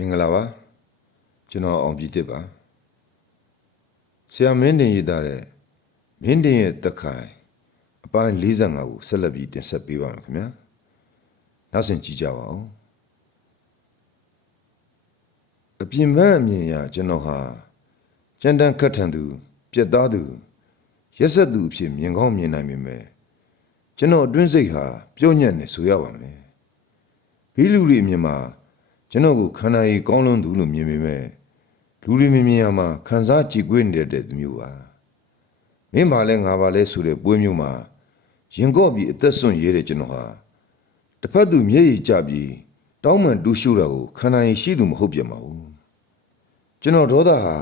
မင်္ဂလာပါကျွန်တော်အောင်ပြည်တစ်ပါဆရာမင်းတင်ရေးသားတဲ့မင်းတင်ရဲ့တက်ခိုင်အပိုင်း45ကိုဆက်လက်ပြီးတင်ဆက်ပေးပါမယ်ခင်ဗျာနောက်ဆင်ကြည့်ကြပါဦးအပြင်ပန်းအမြင်အရကျွန်တော်ဟာကြမ်းတမ်းခတ်ထန်သူပြက်သားသူရက်ဆက်သူအဖြစ်မြင်ကောင်းမြင်နိုင်ပေမဲ့ကျွန်တော်အတွင်းစိတ်ဟာပြုံးညံ့နေဆိုရပါမယ်ဘီလူတွေအမြင်မှာ ကျွန်တော်ကိုခန္ဓာရည်ကောင်းလွန်းသူလို့မြင်ပေမဲ့လူတွေမြင်မြင်ရမှာခံစားကြည်ကွေးနေတဲ့သူမျိုးပါမင်းပါလဲငါပါလဲဆိုတဲ့ပွဲမျိုးမှာရင်ကော့ပြီးအသက်ဆွန့်ရဲတဲ့ကျွန်တော်ဟာတစ်ဖက်သူမျက်ရည်ကျပြီးတောင်းပန်တူးရှုတာကိုခန္ဓာရည်ရှိသူမဟုတ်ပြန်ပါဘူးကျွန်တော်ဒေါသဟာ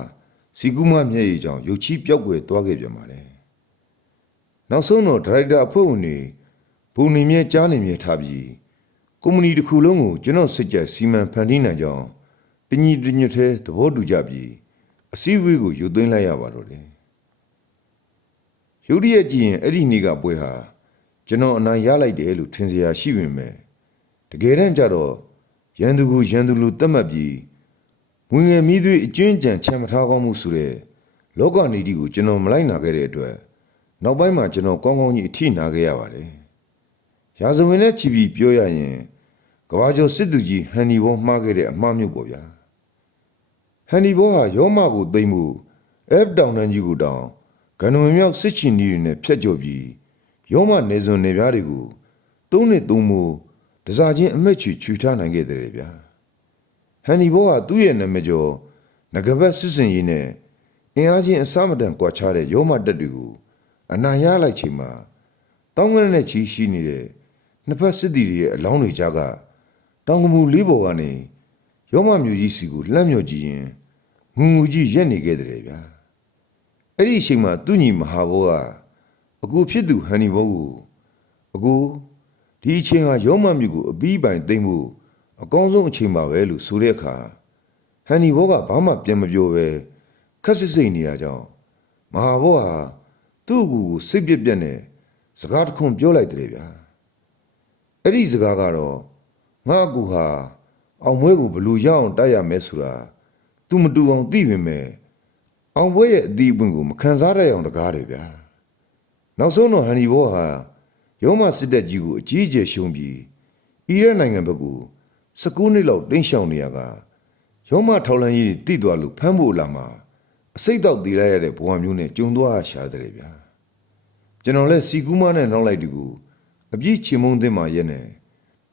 စီကူးမမျက်ရည်ကြောင့်ရုပ်ချီးပျောက်ကွယ်သွားခဲ့ပြန်ပါလေနောက်ဆုံးတော့ဒါရိုက်တာအဖွဲ့ဝင်တွေဘုံနေမြဲကြားနေမြဲထားပြီး ကုမ္ပဏီတစ်ခုလုံးကိုကျွန်တော်စစ်ကြစီမံဖန်တီးနိုင်ကြောင်းတညီတညွတ်သေးသဘောတူကြပြီးအစည်းအဝေးကိုယူသွင်းလိုက်ရပါတော့တယ်။ရုတ်တရက်ကြည့်ရင်အဲ့ဒီနေ့ကပွဲဟာကျွန်တော်အနိုင်ရလိုက်တယ်လို့ထင်စရာရှိပေမဲ့တကယ်တမ်းကျတော့ရန်သူကိုရန်သူလိုသတ်မှတ်ပြီးဝင်ငယ်မိသွေးအကျွင်းကြံချမ်းမထားကောင်းမှုဆိုတဲ့လောကနေတီကိုကျွန်တော်မလိုက်နာခဲ့တဲ့အတွက်နောက်ပိုင်းမှာကျွန်တော်ကောင်းကောင်းကြီးအထိနာခဲ့ရပါတယ်။ ရာဇဝင်နဲ့ချီပြီးပြောရရင်ကဘာကျော်စစ်သူကြီးဟန်နီဘောမှားခဲ့တဲ့အမှားမျိုးပေါ့ဗျာဟန်နီဘောဟာရောမကိုသိမ့်မှုအဖ်တောင်တန်းကြီးကိုတောင်ဂန္ဓဝင်မြောက်စစ်ချီနီတွေနဲ့ဖျက်ကျော်ပြီးရောမနေစွန်နေပြားတွေကိုသုံးနှစ်သုံးမှုတစားချင်းအမက်ချီချူထားနိုင်ခဲ့တယ်ဗျာဟန်နီဘောဟာသူ့ရဲ့နာမည်ကျော်ငကပတ်စစ်စင်ရေးနဲ့အင်အားချင်းအစမတန်ကွာခြားတဲ့ရောမတက်တွေကိုအနိုင်ရလိုက်ချိန်မှာတောင်းကလေးနဲ့ချီရှိနေတဲ့ နှစ်ဖက်စစ်သည်တွေရဲ့အလောင်းတွေကြားကတောင်ကမူလေးပေါ်ကနေရောမမျိုးကြီးစီကိုလှမ်းမြော်ကြည့်ရင်ငူငူကြီးရက်နေခဲ့တယ်ဗျာအဲ့ဒီအချိန်မှာသူ့ညီမဟာဘောကအကူဖြစ်သူဟန်နီဘောကိုအကူဒီအချိန်ဟာရောမမျိုးကိုအပီးပိုင်သိမ့်မှုအကောင်းဆုံးအချိန်ပါပဲလို့ဆိုတဲ့အခါဟန်နီဘောကဘာမှပြန်မပြောပဲခက်စစ်စိတ်နေတာကြောင့်မဟာဘောဟာသူ့အကူကိုစိတ်ပြက်ပြက်နဲ့စကားတခွန်းပြောလိုက်တယ်ဗျာ အဲ့ဒီစကားကတော့ငါအကူဟာအောင်ပွဲကိုဘလူရအောင်တိုက်ရမယ်ဆိုတာ तू မတူအောင်သိပေမဲ့အောင်ပွဲရဲ့အသီးအပွင့်ကိုမခံစားရအောင်တကားတယ်ဗျာနောက်ဆုံးတော့ဟန်နီဘောဟာရုံးမစစ်တပ်ကြီးကိုအကြီးအကျယ်ရှုံးပြီးအီရတ်နိုင်ငံဘက်ကို19နှစ်လောက်တင်းရှောင်နေရကရုံးမထောက်လန်းရေးတိသွားလို့ဖမ်းဖို့လာမှာအစိတ်တော့တည်လိုက်ရတဲ့ဘဝမျိုးနဲ့ကြုံသွားရှာတယ်ဗျာကျွန်တော်လည်းစီကူးမနဲ့နောက်လိုက်တူကို အပြည့်ချင်မုန်းသင်းမှရဲ့နဲ့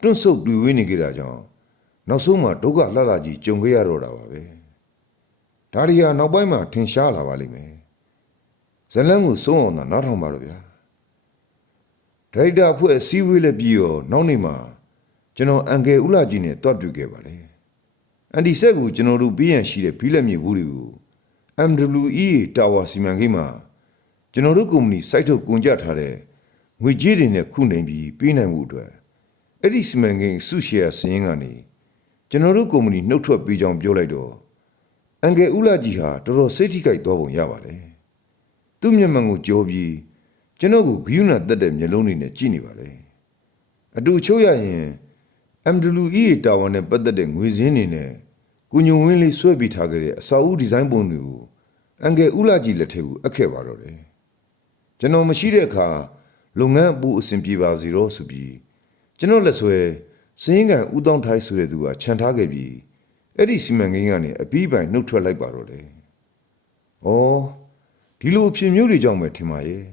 တွန့်ဆုတ်တွေ့ဝေးနေကြတာကြောင့်နောက်ဆုံးမှာဒုက္ခလှလှကြီးကြုံခဲ့ရတော့တာပါပဲဒါရီယာနောက်ပိုင်းမှာထင်ရှားလာပါလိမ့်မယ်ဇလန်းကိုစိုးအောင်သာနားထောင်ပါတော့ဗျာဒရိုက်တာအဖွဲ့အစည်းအဝေးလည်းပြီးရောနောက်နေ့မှာကျွန်တော်အန်ကယ်ဦးလာကြီးနဲ့တွတ်တွေ့ခဲ့ပါတယ်အန်ဒီဆက်ကိုကျွန်တော်တို့ပြီးရန်ရှိတဲ့ဘီလက်မြေဘူးတွေကို MWE တာဝါစီမံကိန်းမှာကျွန်တော်တို့ကုမ္ပဏီစိုက်ထုတ်ကုန်ကြထားတဲ့ ငွေကြေးတွေနဲ့ခုနိုင်ပြီးပြီးနိုင်မှုအတွက်အဲ့ဒီစီမံကိန်းစုရှယ်ယာစင်းကနေကျွန်တော်တို့ကုမ္ပဏီနှုတ်ထွက်ပေးကြောင်းပြောလိုက်တော့အန်ကယ်ဦးလာကြီးဟာတော်တော်စိတ်ထိခိုက်သွားပုံရပါတယ်။သူ့မျက်မှန်ကိုကြောပြီးကျွန်တော်ကိုဂယုဏတက်တဲ့မျက်လုံးတွေနဲ့ကြည့်နေပါလေ။အတူချုပ်ရရင် MWE တာဝန်နဲ့ပတ်သက်တဲ့ငွေစင်းတွေနဲ့ကုညုံဝင်းလေးဆွဲပြီးထားခဲ့တဲ့အစာအုပ်ဒီဇိုင်းပုံတွေကိုအန်ကယ်ဦးလာကြီးလက်ထဲကိုအပ်ခဲ့ပါတော့တယ်။ကျွန်တော်မရှိတဲ့အခါ လုပ်ငန်းအပူအဆင်ပြေပါစေတော့ဆိုပြီးကျွန်တော်လက်ဆွဲစင်းကန်ဦးတောင်းထိုင်းဆိုတဲ့သူကခြံထားခဲ့ပြီးအဲ့ဒီစီမံကိန်းကနေအပြီးပိုင်နှုတ်ထွက်လိုက်ပါတော့တယ်။အော်ဒီလိုအဖြစ်မျိုးတွေကြောင့်ပဲထင်ပါရဲ့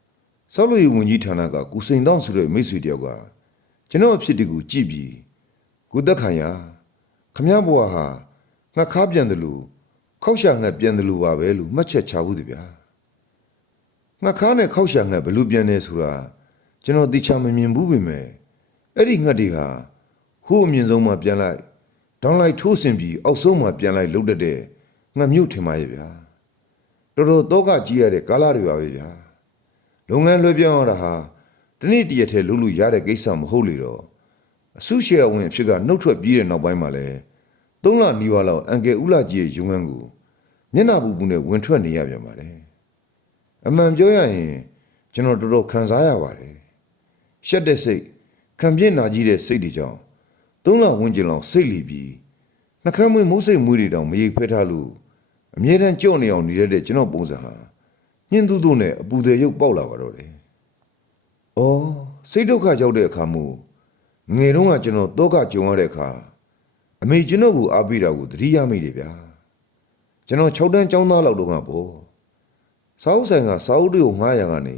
။ဆောက်လို့ရဝန်ကြီးဌာနကကုစိန်တောင်းဆိုတဲ့မိတ်ဆွေတယောက်ကကျွန်တော်အဖြစ်တကူကြည့်ပြီးကုသက်ခံရခမည်းဘွားဟာငှက်ခါပြန်တယ်လို့ခောက်ရှာငှက်ပြန်တယ်လို့ပါပဲလို့မှတ်ချက်ချဘူးတဗျာ။ ငှက်ခါနဲ့ခောက်ရှာငှက်ဘလို့ပြန်နေဆိုတာကျွန်တော်တိချာမမြင်ဘူးပေမဲ့အဲ့ဒီငှက်တွေဟာဟိုးအမြင့်ဆုံးမှပြန်လိုက်ဒေါင်းလိုက်ထိုးဆင်ပြီးအောက်ဆုံးမှပြန်လိုက်လှုပ်တတ်တဲ့ငှက်မြုပ်ထင်ပါရဲ့ဗျာတော်တော်တော့ကကြီးရတဲ့ကာလတွေပါပဲဗျာလုပ်ငန်းလွှဲပြောင်းရတာဟာဒီနေ့တရက်ထဲလုပ်လို့ရတဲ့ကိစ္စမဟုတ်လေတော့အစုရှယ်ဝင်အဖြစ်ကနှုတ်ထွက်ပြီးတဲ့နောက်ပိုင်းမှာလဲသုံးလနီးပါးလောက်အန်ကယ်ဦးလာကြီးရဲ့ရုံငန်းကိုမျက်နှာပူပူနဲ့ဝင်ထွက်နေရပြန်ပါတယ် အမှန်ပြောရရင်ကျွန်တော်တော်တော်ခံစားရပါတယ်ရှက်တဲ့စိတ်ခံပြင်းနာကြီးတဲ့စိတ်တွေကြောင့်သုံးလဝန်းကျင်လောက်စိတ်လီပြီးတနှကမ်းမွေးမိုးစိတ်မွေးတွေတောင်မရိပ်ဖဲထားလို့အမြဲတမ်းကြော့နေအောင်နေရတဲ့ကျွန်တော်ပုံစံဟာညှင်းသူသူနဲ့အပူတွေရုပ်ပေါက်လာပါတော့တယ်။အော်စိတ်ဒုက္ခရောက်တဲ့အခါမို့ငယ်တုန်းကကျွန်တော်တောကကြုံရတဲ့အခါအမေကျွန်တော်ကိုအားပေးတာကိုသတိရမိတယ်ဗျာ။ကျွန်တော်6တန်းကျောင်းသားလောက်တုန်းကပေါ့။ စာအုပ်ဆိုင်ကစာအုပ်တွေကိုငှားရကနေ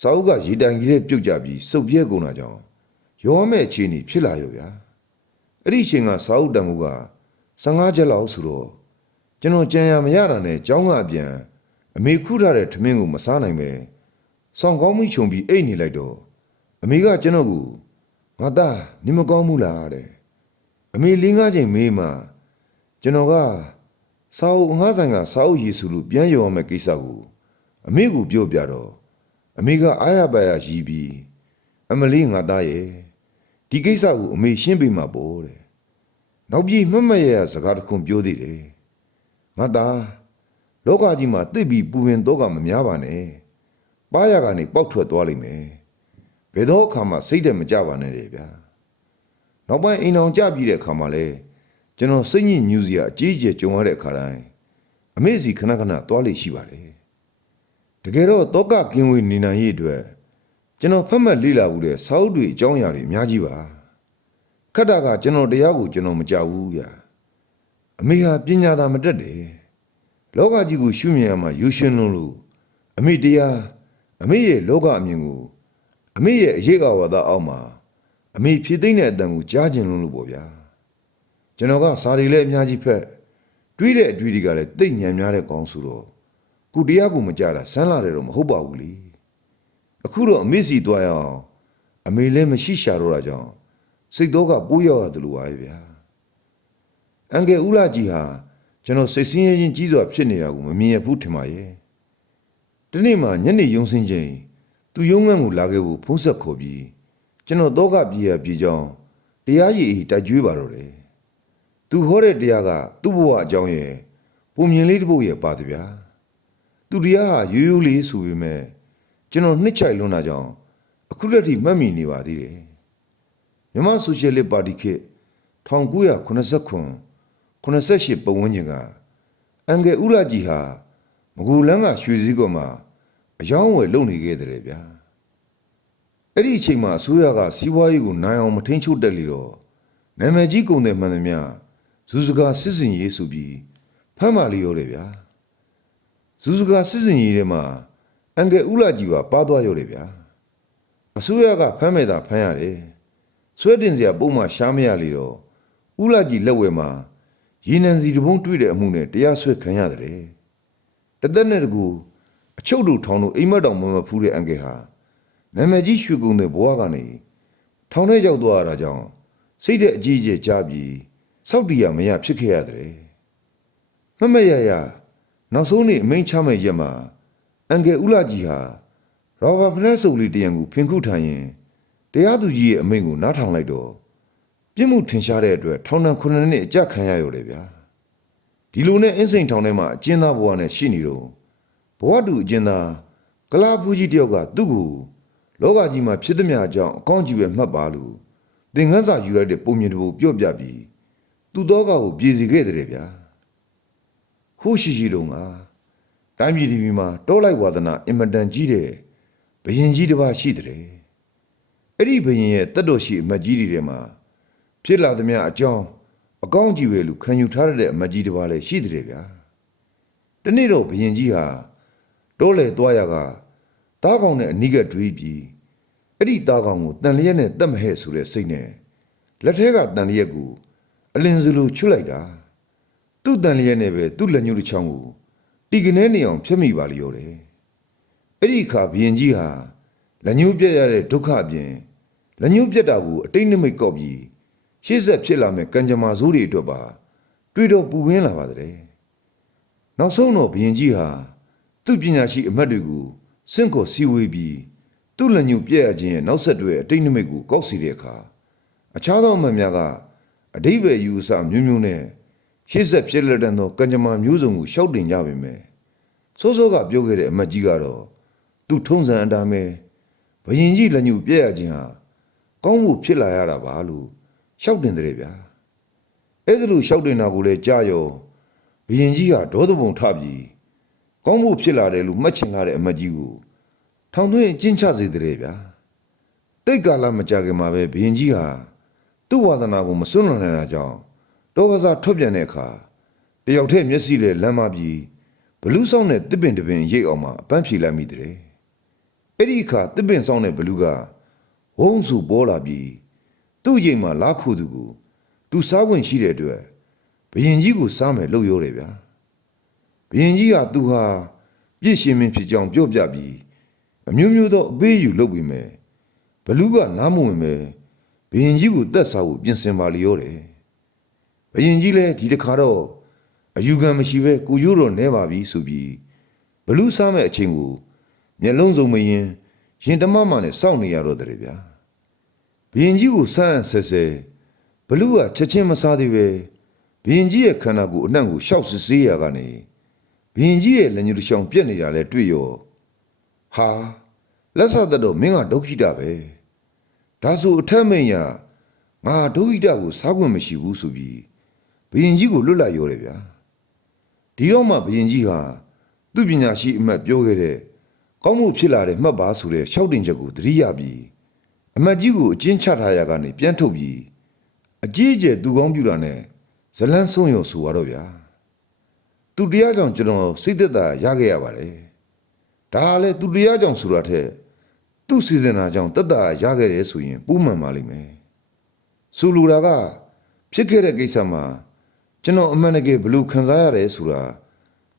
စာအုပ်ကရေတိုင်ကြီးတဲ့ပြုတ်ကြပြီးစုပ်ပြဲကုန်တာကြောင့်ရောမဲ့အခြေအနေဖြစ်လာရောဗျာ။အဲ့ဒီအချိန်ကစာအုပ်တန်မှုက15ချက်လောက်ဆိုတော့ကျွန်တော်ကြံရမရတာနဲ့ကျောင်းကအပြန်အမေခုထားတဲ့ထမင်းကိုမစားနိုင်ပဲဆောင်းကောင်းမိချုံပြီးအိတ်နေလိုက်တော့အမေကကျွန်တော်ကိုငါသားနေမကောင်းဘူးလားတဲ့အမေလင်းကားချိန်မေးမှကျွန်တော်ကစာအုပ်ငှားဆိုင်ကစာအုပ်ရည်စုလို့ပြန်ရောရမယ့်ကိစ္စကို အမေကိုပြောပြတော့အမေကအားရပါရရီးပြီးအမလေးငါသားရဲ့ဒီကိစ္စကိုအမေရှင်းပေးမှာပေါ့တဲ့နောက်ပြီးမှတ်မှတ်ရရစကားတစ်ခုပြောသေးတယ်ငါသားလောကကြီးမှာသိပ်ပြီးပူပင်တော့ကမများပါနဲ့ပါရကနေပေါက်ထွက်သွားလိမ့်မယ်ဘယ်တော့အခါမှစိတ်တည်းမကြပါနဲ့လေဗျာနောက်ပိုင်းအိမ်အောင်ကြပြီးတဲ့အခါမှာလဲကျွန်တော်စိတ်ညစ်ညူးစရာအကြီးအကျယ်ကြုံရတဲ့အခါတိုင်းအမေစီခဏခဏသွားလိရှိပါတယ် တကယ်တော့တောကကင်းဝေးနေနိုင်ရေးအတွက်ကျွန်တော်ဖတ်မှတ်လေ့လာမှုတဲ့စာအုပ်တွေအကြောင်းအရာတွေအများကြီးပါခက်တာကကျွန်တော်တရားကိုကျွန်တော်မကြောက်ဘူးဗျာအမေဟာပညာသာမတတ်တယ်လောကကြီးကိုရှုမြင်ရမှာယူရှင်လွန်းလို့အမေတရားအမေရဲ့လောကအမြင်ကိုအမေရဲ့အရေးအဝါဒအောက်မှာအမေဖြည့်သိမ့်တဲ့အတန်ကိုကြားကျင်လွန်းလို့ပေါ့ဗျာကျွန်တော်ကစာရီလည်းအများကြီးဖက်တွေးတဲ့အတွေ့အကြုံကလည်းသိမ့်ညံများတဲ့ကောင်းဆိုတော့ ကုတရားကိုမကြတာဆန်းလာတယ်တော့မဟုတ်ပါဘူးလေအခုတော့အမေစီသွားရအောင်အမေလည်းမရှိရှာတော့တာကြောင့်စိတ်တော့ကပိုးရောက်ရတယ်လို့ပါပဲဗျာအန်ကယ်ဦးလာကြီးဟာကျွန်တော်စိတ်ဆင်းရဲခြင်းကြီးစွာဖြစ်နေတာကိုမမြင်ရဘူးထင်ပါရဲ့ဒီနေ့မှညနေရုံစင်းချိန်သူရုံးငန်းကိုလာခဲ့ဖို့ဖုံးဆက်ခေါ်ပြီးကျွန်တော်တော့ကပြေရပြေကြောင်းတရားရည်တိုက်ကြွေးပါတော့တယ်သူဟောတဲ့တရားကသူ့ဘဝအကြောင်းရဲ့ပုံမြင်လေးတစ်ပုဒ်ရဲ့ပါတဗျာ သူတရားဟာရိုးရိုးလေးဆိုပေမဲ့ကျွန်တော်နှစ်ချိုက်လွန်းတာကြောင့်အခုတည်းကမှတ်မိနေပါသေးတယ်မြန်မာဆိုရှယ်လစ်ပါတီခေတ်1989 88ပတ်ဝန်းကျင်ကအန်ဂယ်ဦးလာကြီးဟာမကူလန်းကရွှေစည်းကွက်မှာအယောင်းဝယ်လုပ်နေခဲ့တယ်ဗျာအဲ့ဒီအချိန်မှာအစိုးရကစီးပွားရေးကိုနိုင်အောင်မထိန်ချုပ်တက်လေတော့နာမည်ကြီးကုန်တဲ့မှန်သမျှဇူစကားစစ်စင်ရေးဆိုပြီးဖမ်းပါလေရောတယ်ဗျာ ဇူစကားစစ်စင်ရေးထဲမှာအန်ဂယ်ဦးလာကြီးပါပါသွားရောတယ်ဗျာအစိုးရကဖမ်းမဲ့တာဖမ်းရတယ်ဆွဲတင်စရာပုံမှရှားမရလေတော့ဦးလာကြီးလက်ဝဲမှာရေနံစီတပုံးတွေ့တဲ့အမှုနဲ့တရားစွဲခံရတယ်။တသက်နဲ့တကူအချုပ်တို့ထောင်တို့အိမ်မက်တောင်မမဖူးတဲ့အန်ကယ်ဟာနာမည်ကြီးရွှေကုန်းတဲ့ဘဝကနေထောင်ထဲရောက်သွားတာကြောင့်စိတ်တဲ့အကြီးအကျယ်ကြားပြီးစောက်တီရမရဖြစ်ခဲ့ရတယ်။မမရရ နောက်ဆုံးနေ့အမိန်ချမဲ့ရက်မှာအန်ကယ်ဦးလာကြီးဟာရောဘာဖလက်စုပ်လေးတရံကိုဖင်ခုထိုင်ရင်တရားသူကြီးရဲ့အမိန့်ကိုနားထောင်လိုက်တော့ပြစ်မှုထင်ရှားတဲ့အတွက်ထောင်ဒဏ်9နှစ်အကြက်ခံရရော်တယ်ဗျာဒီလိုနဲ့အင်းစိန်ထောင်ထဲမှာအကျဉ်းသားဘဝနဲ့ရှိနေတော့ဘဝတူအကျဉ်းသားကလာဖူးကြီးတယောက်ကသူ့ကိုလောကကြီးမှာဖြစ်သမျှအကြောင်းအကောင့်ကြီးပဲမှတ်ပါလို့သင်ခန်းစာယူလိုက်တဲ့ပုံမြင်တစ်ပုဒ်ပြော့ပြပြီးသူ့တော့ကကိုပြည်စီခဲ့တယ်ဗျာ ဟိုးရှိရှိတုန်းကတိုင်းပြည်ဒီပြည်မှာတောလိုက်ဝါဒနာအင်မတန်ကြီးတဲ့ဘယင်ကြီးတစ်ပါးရှိတယ်အဲ့ဒီဘယင်ရဲ့တက်တော်ရှိအမတ်ကြီးတွေထဲမှာဖြစ်လာသမျှအကြောင်းအကောင်းကြီးပဲလို့ခံယူထားရတဲ့အမတ်ကြီးတစ်ပါးလည်းရှိတယ်ဗျာတနေ့တော့ဘယင်ကြီးဟာတိုးလေသွားရကတားကောင်နဲ့အနိကတွေးပြီးအဲ့ဒီတားကောင်ကိုတန်လျက်နဲ့တတ်မဟဲ့ဆိုတဲ့စိတ်နဲ့လက်ထဲကတန်လျက်ကိုအလင်းစလိုချွတ်လိုက်တာ သူ့တန်လျက်နဲ့ပဲသူ့လက်ညှိုးတစ်ချောင်းကိုတီကနေနေအောင်ဖျက်မိပါလျော်တယ်အဲ့ဒီအခါဘယင်ကြီးဟာလက်ညှိုးပြက်ရတဲ့ဒုက္ခအပြင်လက်ညှိုးပြက်တာကိုအတိတ်နိမိတ်ကောက်ပြီးရှေ့ဆက်ဖြစ်လာမဲ့ကံကြမ္မာဆိုးတွေအတွက်ပါတွေ့တော့ပူပင်းလာပါတဲ့နောက်ဆုံးတော့ဘရင်ကြီးဟာသူ့ပညာရှိအမတ်တွေကိုစင့်ကိုစီဝေးပြီးသူ့လက်ညှိုးပြက်ရခြင်းရဲ့နောက်ဆက်တွဲအတိတ်နိမိတ်ကိုကောက်စီတဲ့အခါအခြားသောအမတ်များကအတိဘယ်ယူဆမျိုးမျိုးနဲ့ ရှေ့ဆက်ဖြစ်လက်တန်သောကံကြမ္မာမျိုးစုံကိုရှောက်တင်ကြပေမယ်စိုးစိုးကပြောခဲ့တဲ့အမတ်ကြီးကတော့သူ့ထုံးစံအတိုင်းပဲဘရင်ကြီးလက်ညှိုးပြက်ရခြင်းဟာကောင်းမှုဖြစ်လာရတာပါလို့ရှောက်တင်တယ်ဗျာအဲ့ဒါလိုလျှောက်တင်တာကိုလည်းကြားရောဘရင်ကြီးကဒေါသပုံထပြီးကောင်းမှုဖြစ်လာတယ်လို့မှတ်ချင်လာတဲ့အမတ်ကြီးကိုထောင်သွင်းအကျဉ်းချစေတဲ့ဗျာတိတ်ကာလမကြခင်မှာပဲဘရင်ကြီးဟာသူ့ဝါသနာကိုမစွန့်လွတ်နိုင်တာကြောင့် တောကစားထွက်ပြန်တဲ့အခါတယောက်တည်းမျက်စိနဲ့လမ်းမပြီးဘလူးဆောင်တဲ့တစ်ပင်တစ်ပင်ရိတ်အောင်မှအပန်းဖြေလိုက်မိတဲ့အဲ့ဒီအခါတစ်ပင်ဆောင်တဲ့ဘလူးကဝုန်းစုပေါ်လာပြီးသူ့ရင်မှာလာခုသူကိုသူစားဝင်ရှိတဲ့အတွက်ဘယင်ကြီးကိုစားမယ်လို့ပြောတယ်ဗျာဘယင်ကြီးကသူဟာပြည့်ရှင်မင်းဖြစ်ကြောင်းပြောပြပြီးအမျိုးမျိုးသောအပေးယူလုပ်ပြီးမယ်ဘလူးကနားမဝင်ပဲဘယင်ကြီးကိုတက်စားဖို့ပြင်ဆင်ပါလျောတယ် ဘယင်ကြီးလည်းဒီတစ်ခါတော့အယူခံမရှိပဲကိုရိုးတော့နဲပါပြီဆိုပြီးဘလူးစားမဲ့အချိန်ကိုမျက်လုံးစုံမရင်ရင်တမမနဲ့စောင့်နေရတော့တယ်ဗျာဘရင်ကြီးကိုဆန်းဆဲဆဲဘလူးကချက်ချင်းမစားသေးပဲဘရင်ကြီးရဲ့ခန္ဓာကိုယ်အနှံ့ကိုရှောက်စစ်ဆေးရကနေဘရင်ကြီးရဲ့လက်ညှိုးတစ်ချောင်းပြက်နေတာလဲတွေ့ရောဟာလက်ဆက်သက်တော့မင်းကဒုက္ခိတပဲဒါဆိုအထက်မင်းရငါဒုက္ခိတကိုစားခွင့်မရှိဘူးဆိုပြီး ဘရင်ကြီးကိုလွတ်လိုက်ရောတယ်ဗျာဒီတော့မှဘရင်ကြီးဟာသူ့ပညာရှိအမတ်ပြောခဲ့တဲ့ကောင်းမှုဖြစ်လာတဲ့မှတ်ပါဆိုတဲ့ရှောက်တင်ချက်ကိုသတိရပြီးအမတ်ကြီးကိုအကျဉ်းချထားရကနေပြန်ထုတ်ပြီးအကြီးအကျယ်သူကောင်းပြူတာနဲ့ဇလန်းဆုံးရုံဆိုရတော့ဗျာသူတရားကြောင့်ကျွန်တော်စိတ်သက်သာရခဲ့ရပါတယ်ဒါကလည်းသူတရားကြောင့်ဆိုတာထက်သူစီစဉ်တာကြောင့်တက်တာရခဲ့တယ်ဆိုရင်ပူးမှန်ပါလိမ့်မယ်ဆိုလိုတာကဖြစ်ခဲ့တဲ့ကိစ္စမှာ ကျွန်တော်အမှန်တကယ်ဘယ်လို့ခံစားရတယ်ဆိုတာ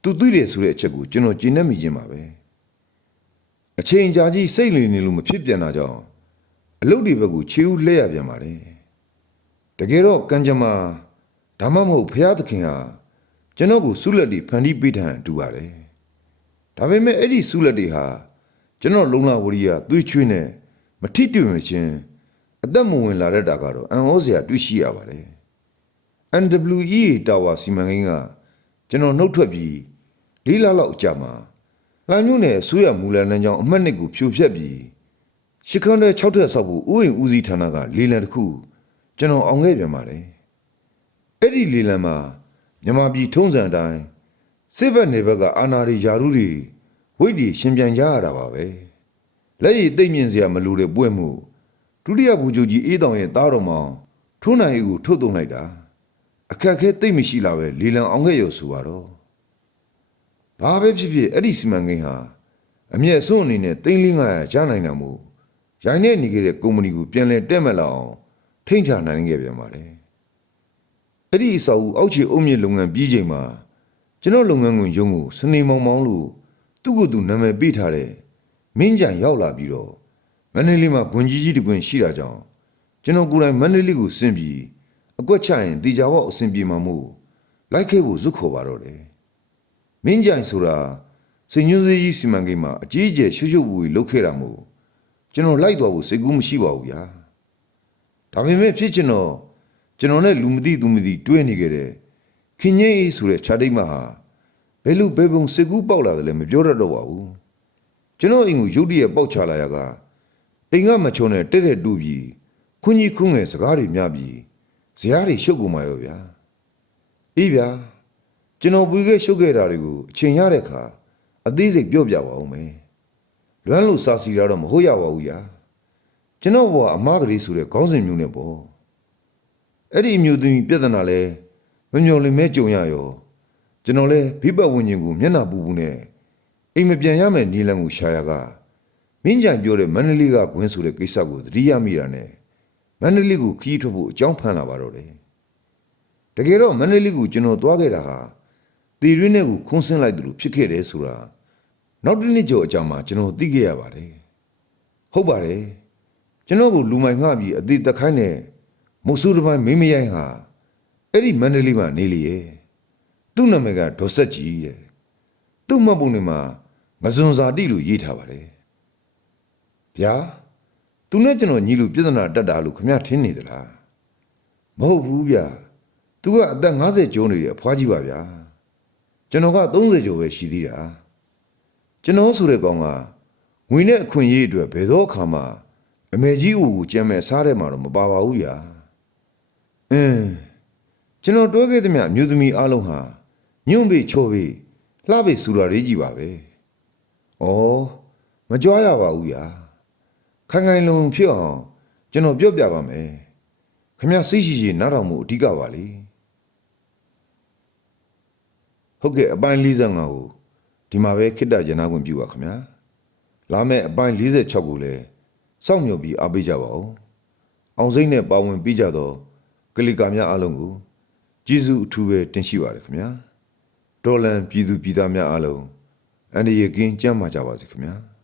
သူသိတယ်ဆိုတဲ့အချက်ကိုကျွန်တော်ကျင့်နေမိခြင်းပါပဲအချိန်ကြာကြီးစိတ်လည်နေလို့မဖြစ်ပြန်တာကြောင့်အလုပ်တွေဘက်ကိုခြေဦးလှည့်ရပြန်ပါတယ်တကယ်တော့ကံကြမ္မာဒါမှမဟုတ်ဖရာသခင်ဟာကျွန်တော်ကိုဆုလက်တွေဖန်တီးပေးထန်တူပါတယ်ဒါပေမဲ့အဲ့ဒီဆုလက်တွေဟာကျွန်တော်လုံလာဝရီယာသွေးချွေးနဲ့မထိတွေ့မချင်းအသက်မဝင်လာတဲ့တာကတော့အံ့ဩစရာတွေ့ရှိရပါတယ် NWE တာဝါစီမံကိန်းကကျွန်တော်နှုတ်ထွက်ပြီးလေးလလောက်ကြာမှာလှမ်းညွန့်နဲ့အစိုးရမူလန်းလမ်းကြောင်းအမှတ်နှစ်ကိုဖြိုဖျက်ပြီးရှစ်ခန်းတဲ့6ထက်ဆောက်ဖို့ဥယျာဉ်ဦးစီးဌာနကလေလံတစ်ခုကျွန်တော်အောင်ခဲ့ပြန်ပါတယ်အဲ့ဒီလေလံမှာမြန်မာပြည်ထုံးစံအတိုင်းစစ်ဘက်နေဘက်ကအာဏာတွေယာရုတွေဝိတ်တွေရှင်ပြန်ကြရတာပါပဲလက်ရည်သိမ့်မြင့်စရာမလိုတဲ့ပွဲမှုဒုတိယဘူဂျိုကြီးအေးတောင်ရဲ့သားတော်မောင်ထုံးနိုင်ရေးကိုထုတ်သုံးလိုက်တာ အခက်အခဲသိမ့်မရှိလာပဲလေလံအောင်ခဲ့ရဆိုပါတော့ဘာပဲဖြစ်ဖြစ်အဲ့ဒီစီမံကိန်းဟာအမျက်စွန်းအနေနဲ့သိန်း500ကျနိုင်တာမို့ရိုင်းနေနေခဲ့တဲ့ကုမ္ပဏီကိုပြန်လဲတက်မဲ့လောက်အောင်ထိန်းချနိုင်ခဲ့ပြန်ပါတယ်။အဲ့ဒီအဆောက်အဦအောက်ခြေအုပ်မြင့်လုပ်ငန်းပြီးချိန်မှာကျွန်တော်လုပ်ငန်းခွင်ရုံးကိုစနေမောင်မောင်လို့သူ့ကိုယ်သူနာမည်ပေးထားတဲ့မင်းကြံရောက်လာပြီးတော့မန္တလေးမှာဂွန်ကြီးကြီးတကွင်ရှိတာကြောင့်ကျွန်တော်ကိုယ်တိုင်မန္တလေးကိုဆင်းပြီး အကွက်ချရင်တေချာဘောက်အဆင်ပြေမှာမို့လိုက်ခဲ့ဖို့ဇွတ်ခေါ်ပါတော့တယ်။မင်းကြိုင်ဆိုတာစင်ညွန်းစေးကြီးစီမံကိန်းမှာအကြီးအကျယ်ရွှွှွှဝူလုပ်ခဲ့တာမို့ကျွန်တော်လိုက်သွားဖို့စိတ်ကူးမရှိပါဘူးဗျာဒါပေမဲ့ဖြစ်ကျွန်တော်ကျွန်တော်နဲ့လူမသိသူမသိတွေ့နေခဲ့တဲ့ခင်ကြီးအေးဆိုတဲ့ခြားတိတ်မဟာဘယ်လိုဘယ်ပုံစိတ်ကူးပေါက်လာတယ်လဲမပြောတတ်တော့ပါဘူးကျွန်တော်အိမ်ကိုရုတ်တရက်ပေါက်ချလာရကအိမ်ကမချုံနဲ့တက်တက်တူပြီးခွန်ကြီးခွန်းငယ်စကားတွေများပြီး ဇရားတွေရှုပ်ကုန်ပါရောဗျာအေးဗျာကျွန်တော်ပွေခဲ့ရှုပ်ခဲ့တာတွေကိုအချိန်ရတဲ့အခါအသေးစိတ်ပြောပြပါဦးမယ်။လွမ်းလို့စာစီရတော့မဟုတ်ရပါဘူးယာ။ကျွန်တော်ဘဝအမားကလေးဆိုတဲ့ခေါင်းစဉ်မျိုးနဲ့ပေါ့။အဲ့ဒီအမျိုးသမီးပြဿနာလဲမမျော်လင့်မဲကြုံရရောကျွန်တော်လဲဖိပတ်ဝန်းကျင်ကိုမျက်နှာပူပူနဲ့အိမ်မပြန်ရမယ့်နီလန်ကိုရှာရကမင်းကြိုင်ပြောတဲ့မန္တလေးကခွင်းဆိုတဲ့ကိစ္စကိုသတိရမိတာနဲ့မ န္တလေးကိုခီးထွက်ဖို့အကြောင်းဖန်လာပါတော့တယ်။တကယ်တော့မန္တလေးကိုကျွန်တော်သွားခဲ့တာဟာတီရင်းနဲ့ကိုခွန်းဆင်းလိုက်သူလိုဖြစ်ခဲ့တယ်ဆိုတာနောက်တစ်နှစ်ကျော်အကြာမှာကျွန်တော်သိခဲ့ရပါတယ်ဟုတ်ပါတယ်ကျွန်တော်ကိုလူမိုင်ငှပြီးအသေးသက်ခိုင်းတဲ့မုတ်ဆူတစ်ပိုင်းမင်းမရိုင်းဟာအဲ့ဒီမန္တလေးမှာနေလေရဲ့သူ့နာမည်ကဒေါ်ဆက်ကြီးတဲ့သူ့မှတ်ပုံတွေမှာမဇွန်ဇာတိလို့ရေးထားပါတယ်ဗျာ သူနဲ့ကျွန်တော်ညီလူပြဿနာတက်တာလို့ခမထင်းနေသလားမဟုတ်ဘူးဗျာသူကအသက်50ကျော်နေတဲ့အဖွားကြီးပါဗျာကျွန်တော်က30ကျော်ပဲရှိသေးတာကျွန်တော်ဆိုတဲ့ကောင်ကငွေနဲ့အခွင့်အရေးအတွက်ဘယ်တော့အခါမှအမေကြီးဦးကိုကြမ်းမဲ့စားတဲ့မှာတော့မပါပါဘူးယာအင်းကျွန်တော်တွဲခဲ့သမျှအမျိုးသမီးအလုံးဟာညွန့်ပေချော်ပေလှပေစူရာရေးကြီးပါပဲ။ဩမကြွားရပါဘူးယာ။ ခိုင်ခိုင်လုံလုံဖြစ်အောင်ကျွန်တော်ပြောပြပါမယ်။ခမရစိတ်ရှိရှိနားထောင်မှုအဓိကပါလေ။ဟုတ်ကဲ့အပိုင်း45ကိုဒီမှာပဲခိတ္တရနာခွင့်ပြုပါခင်ဗျာ။လာမယ့်အပိုင်း46ကိုလည်းစောင့်မျှော်ပြီးအားပေးကြပါဦး။အောင်စိတ်နဲ့ပါဝင်ပြီးကြတော့ကလီကာများအားလုံးကိုကျေးဇူးအထူးပဲတင်ရှိပါတယ်ခင်ဗျာ။ဒေါ်လန်ပြည်သူပြည်သားများအားလုံးအန္တရာယ်ကင်းကြမ်းပါကြပါစေခင်ဗျာ။